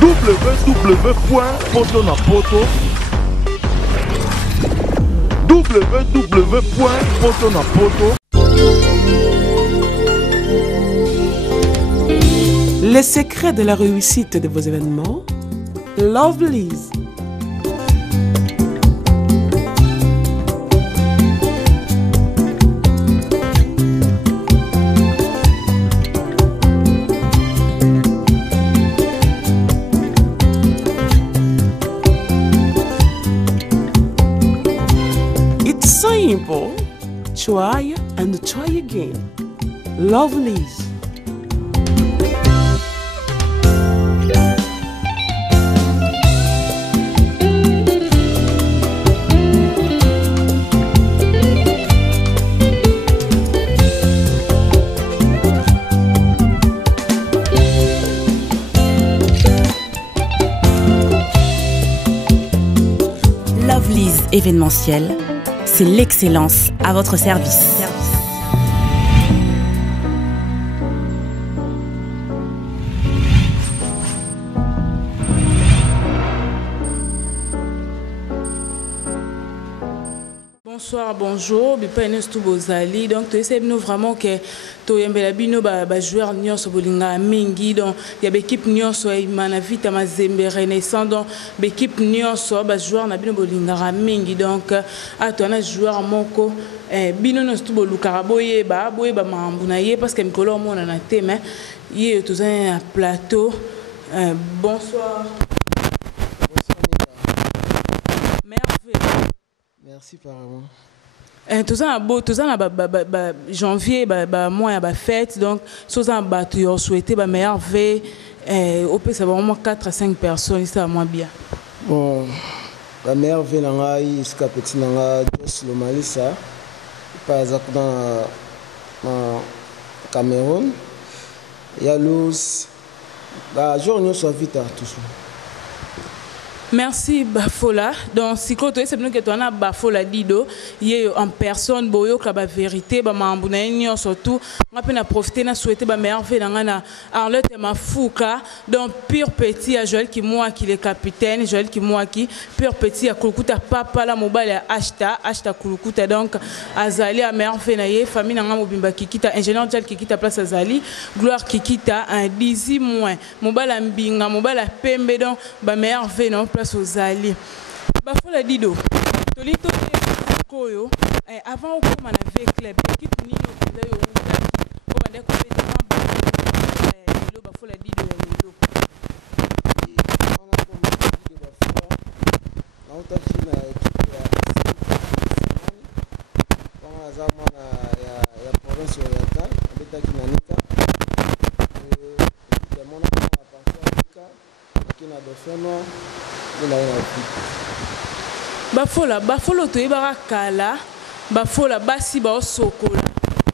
www.potonapoto www.potonapoto. Les secrets de la réussite de vos événements, Lovelyz. It's simple. Try and try again. Lovelyz. Lovelyz événementiel, c'est l'excellence à votre service. Bonsoir, bonjour, bienvenue tout bozali. Donc tu sais nous vraiment que to yembela bino ba joueur nyonso bolinga mingi donc il y a l'équipe nyonso imana vita mazembe renaissance donc l'équipe nyonso ba joueur na bino bolinga mingi donc atona joueur moko bino no tout bolukara boye ba mambu na ye parce que mikolo mona na thème ye tous un plateau. Bonsoir. Merci apparemment. Tout ça janvier mois à fête donc ça tu souhaité meilleure veille au peut savoir au moins 4 à 5 personnes ça moins bien. Bon la meilleure veille nanga iska petit nanga Jos Lomalisa par exemple dans Cameroun il y a Luz la journée soit vite toujours. Merci Bafola. Donc si tu es que tu as Bafola Dido, il y a en personne boyo la vérité ba mambuna nyo surtout on peut profiter na souhaiter ba meilleur fait dans Arlette Mafouka donc pur petit à Joël qui moi qui le capitaine Joël qui moi qui pur petit à Kulukuta papa la mobile achta Kulukuta donc Azali a meilleur fait na ye famille na mobimba kikita ingénieur Joël kikita place Azali gloire kikita un 10 moins mobile mbinga mobile pembe donc ba meilleur fait non place aux alliés. Bafola Dido, Tolito Koyo, avant au cours avec club, l'équipe Nino faisait au Oumanda, au Bafola Dido. Bafola to ibara kala bafola basi ba sokola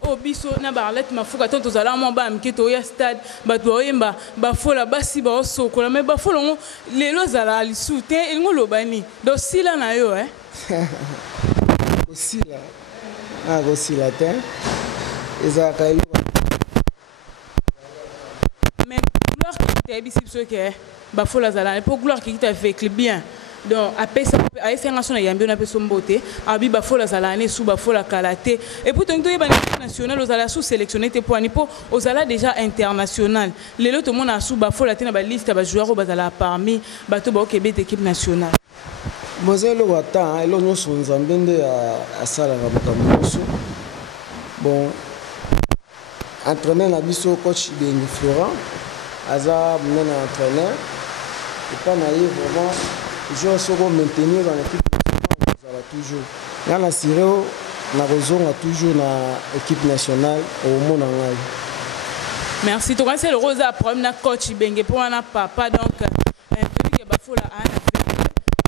obiso na Arlette Mafouka tonto zala mo ba mketo ya stade bato oyemba bafola basi ba sokola mais bafola lelo zala lisute elingo lobani do sila na yo sila go sila te eza ka yo mais gloire qui te bisi so ke bafola zala pour gloire qui t'a fait bien. Donc après ça a fait un son yambi on a fait son beauté abi bafola zalane sous bafola kalaté et pour tant que l'équipe nationale aux ala sous sélectionné pour anipo aux ala déjà international les autres monde a sous bafola tena ba liste ba joueurs au bazala parmi bato ba okebe équipe nationale mozelo wata elo nyoso nzambende a sala rabukamuso bon entraîneur na biso coach Bengi Florent aza mon entraîneur et pas naïf vraiment je suis maintenir dans l'équipe nationale toujours. Là, la Sireo, la raison a toujours dans l'équipe nationale au monde. Merci. Tu connais le Rosa problème na coach Bengue pour un papa donc un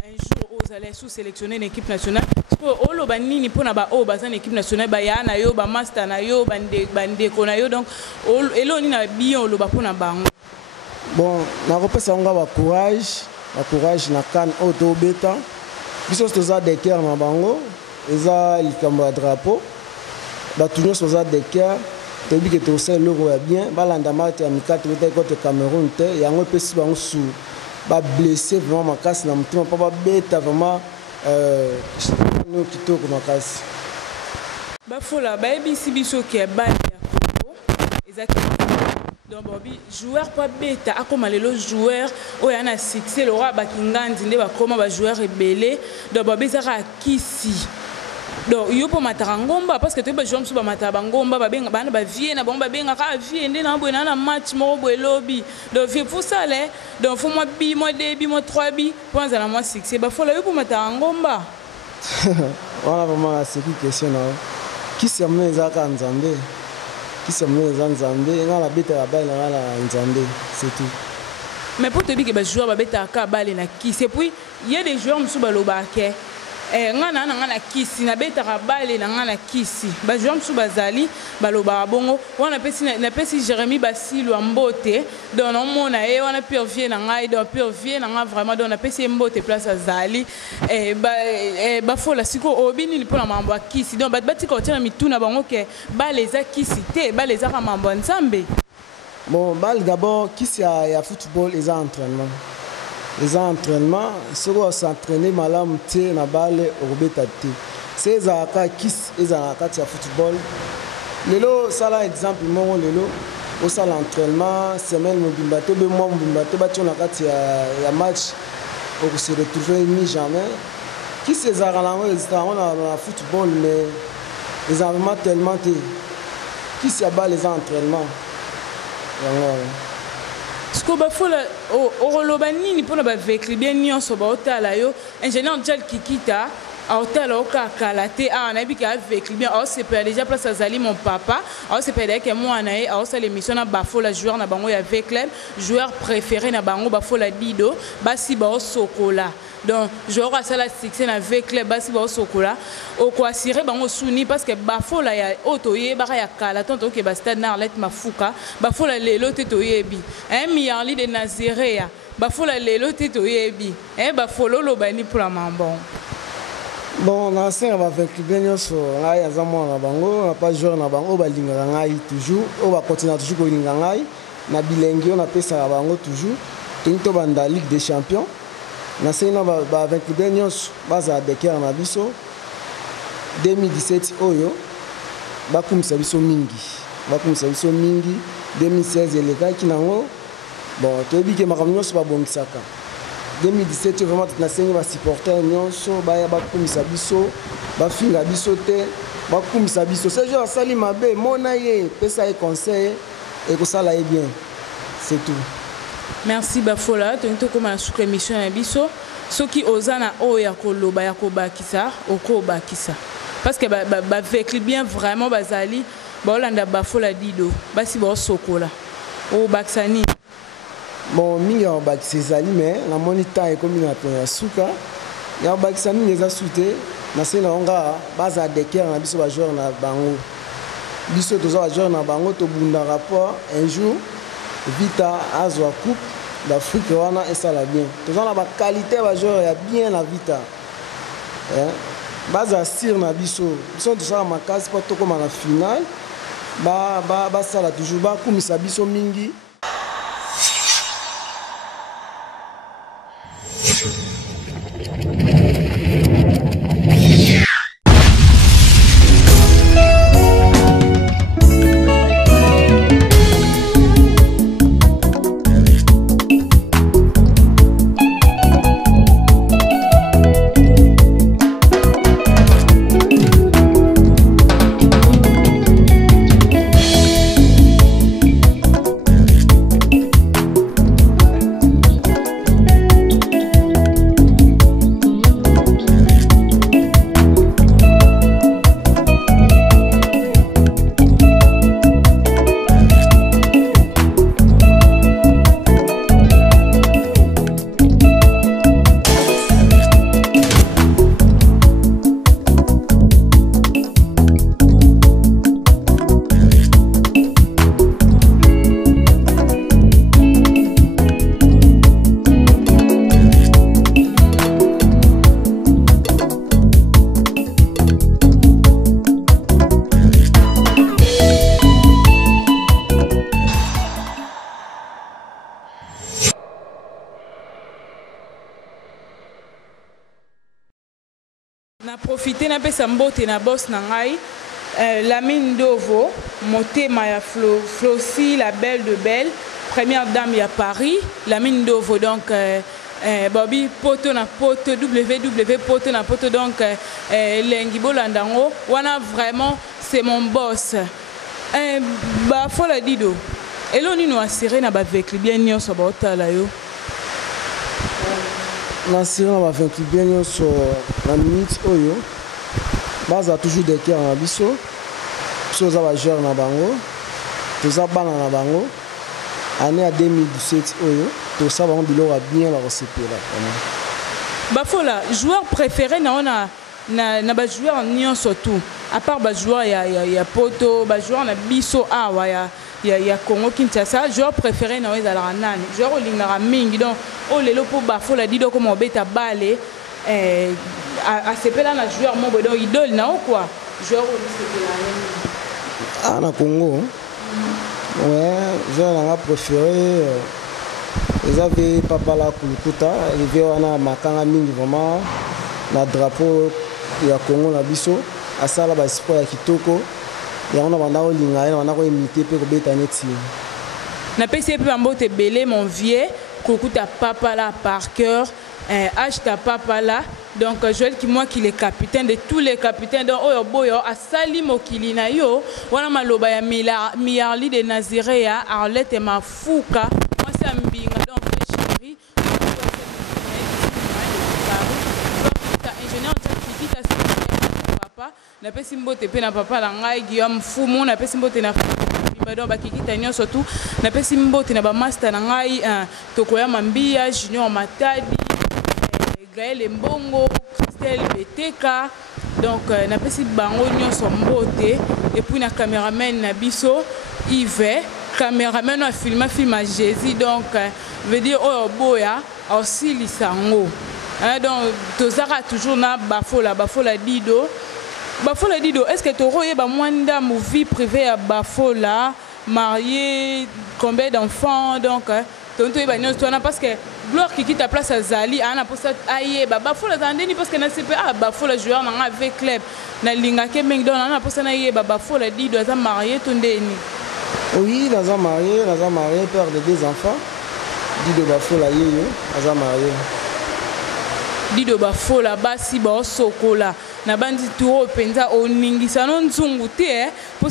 jour aux allez sous sélectionner l'équipe nationale. Au lobani ni pour na ba o bazan équipe nationale ba ya na yo ba master na yo bande kona yo donc elo ni na bien loba pour na bango. Bon, na repesa nga ba courage na kan auto beta biso toza de cœur na bango eza likambo ya drapeau batunyo soza de cœur tobi que to sel loko ya bien balanda mate ya mikate beta côté Cameroun te yango pesi bango sous ba blessé vraiment makasi na mutima pa ba beta vraiment no kitoko makasi bafola bayebisi biso ke bale ya Congo ezaki donc bobi joueur pa beta akoma lelo joueur oyo ana succès lora bakingandi nde bakoma ba joueur ebele donc bobi ezaka kisi donc yo po mataka ngomba parce que to ba joueur msuba mataka bangomba babenga bana ba vie na bomba benga ka vie nde na bwena na match moko boye lobi donc vie pour ça le donc faut moi bi moi 2 bi moi 3 bi pour za na moi succès bafola yo po mataka ngomba wana vraiment c'est une question na kisi amne ezaka nzambe kisi amne ezaka nzambe nga la beta la balle nga la nzambe c'est tout mais pour te dire que ba joueur ba beta ka balle na kisi et puis il y a des joueurs msuba lobake nga na kisi na beta ka balle na na kisi ba joueur msuba zali baloba bongo wana pesi Jérémy Basilu ambote donc on mona e wana pure vie na ngai donc pure vie na nga vraiment donc na pesi mbote place azali ba fola siko obini li pona mambo kisi donc bati ko tina mituna bango ke balle za kisi te balle za ka mambo nzambe bon balle d'abord kisi ya football les entraînements les entraînements soko s'entraîner malamu te na balle obeta te c'est za ka kisi eza kati ya football lelo sala exemple moko lelo au sala entraînement semaine mobimba te be mois mobimba te ba tona kati ya match pour se retrouver ni jamais qui ces aralango existant na football mais les entraînements tellement te qui se bat les entraînements ce que bafola o roloba nini pona ba vekli bien nyonso ba otala yo ingénieur Jal Kikita a otala oka kalate a na bi ka vekli bien o se peut déjà place azali mon papa o se peut que moi na e o sa l'émission na bafola joueur na bango ya vekle joueur préféré na bango bafola Dido basi ba o sokola donc joueur asala succès na vekle basi ba o sokola o ko assurer bango suni parce que bafola ya otoye ba ya kala tonto ke ba stade na Arlette Mafuka bafola lelo te toyebi milliard de Nazirea bafola lelo te toyebi bafolo lo bani pour la mambon bon na senga ba vekli bien nyonso ngai azamo na bango na pas joueur na bango ba linga ngai toujours o ba continuer toujours ko linga ngai na bilengi on apesa na bango toujours to banda Ligue des Champions na senga ba vekli bien nyonso baza deker na biso 2017 oyo bakumisa biso mingi 2016 elekaki nango bon toyebi ke makambo nyonso babongisaka 2017 vraiment nasengi basupporter nyonso baya bakumisa biso bafinga biso te bakumisa biso ce jour asali mabe mona ye pesa ye conseil ekosala ye bien c'est tout merci bafola tonto koma na suka émission ya biso soki ozana oya koloba ya kobakisa okobakisa parce que ba vekli bien vraiment bazali baolanda bafola Dido basi ba sokola o baksani bon mingi ya bakisa ezali mais na moni temps ekomi na to ya suka ya bakisa mingi eza sute na sena onga baza deker na biso ba joueur na bango biso toza ba joueur na bango to bunda rapport un jour Vita azwa coupe d'Afrique wana esala bien toza na ba qualité ba joueur ya bien na Vita baza sir na biso tosala makasi po tokoma na finale basala toujours bakumisa biso mingi. Na profiter na pesa mbote na boss na ngai Lamine Dovo motema ya Flossi la belle de belle première dame ya Paris Lamine Dovo donc Bobby poto na poto www poto na poto donc lengi bolandango wana vraiment c'est mon boss ba fola dido elo nino assuré na ba vekli bien nyonso ba otala yo na siré na ba vekli bien nyonso na minute oyo baza toujours des cœurs na biso biso za ba joueur na bango toza bana na bango année à 2017 oyo to ça bango biloko bien la recipela bafola joueur préféré na ba joueur nyonso tout à part ba joueur ya poto ba joueur na biso awa ya Congo Kinshasa joueur préféré na ezala nani joueur olingaka mingi donc o lelo po bafola dido comme obeta bale a sepela na joueur mo donc idole na o quoi joueur na Congo ouais joueur nanga préféré ils avaient papa la Kulukuta il y a makanga mingi vraiment na drapeau ya Congo na biso asala ba sport ya kitoko ya on a banda olinga ya on a ko imiter pe ko beta neti na pesi pe mbote belé mon vieux Kulukuta papa la par cœur acheta papa là donc Joël qui moi qui est capitaine de tous les capitaines donc oyo boyo asali mokili na yo wana maloba ya Miarli de Nazirea Arlette Mafuka moi c'est Mbinga donc chéri ingénieur papa na pesi mbote pe na papa la ngai Guillaume Fumu na pesi mbote na donc bakikita nyonso tout na pesi mbote na ba master na ngai Tokoya Mambia Junior Matadi Gaël Mbongo, Christelle Beteka, donc na pesi bango nyonso mbote et puis na caméraman na biso Yves, caméraman na film à Jésus donc veut dire oh boya aussi lisango. Donc tozara toujours na bafola dido. Bafola dido, est-ce que tu roye ba mwanda movie privé à bafola marié combien d'enfants donc tonto e banyo tona parce que gloire qui quitte ta place à Zali ana pour ça aye ba fola tandeni parce que na CPA ba fola joueur na avec club na linga ke meng don ana pour ça na ye ba fola dido za marié tondeni oui za marié père de 2 enfants dido ba fola yeyo za marié dido ba fola basi ba sokola na bandi tour penza oningisa no nzungu te pour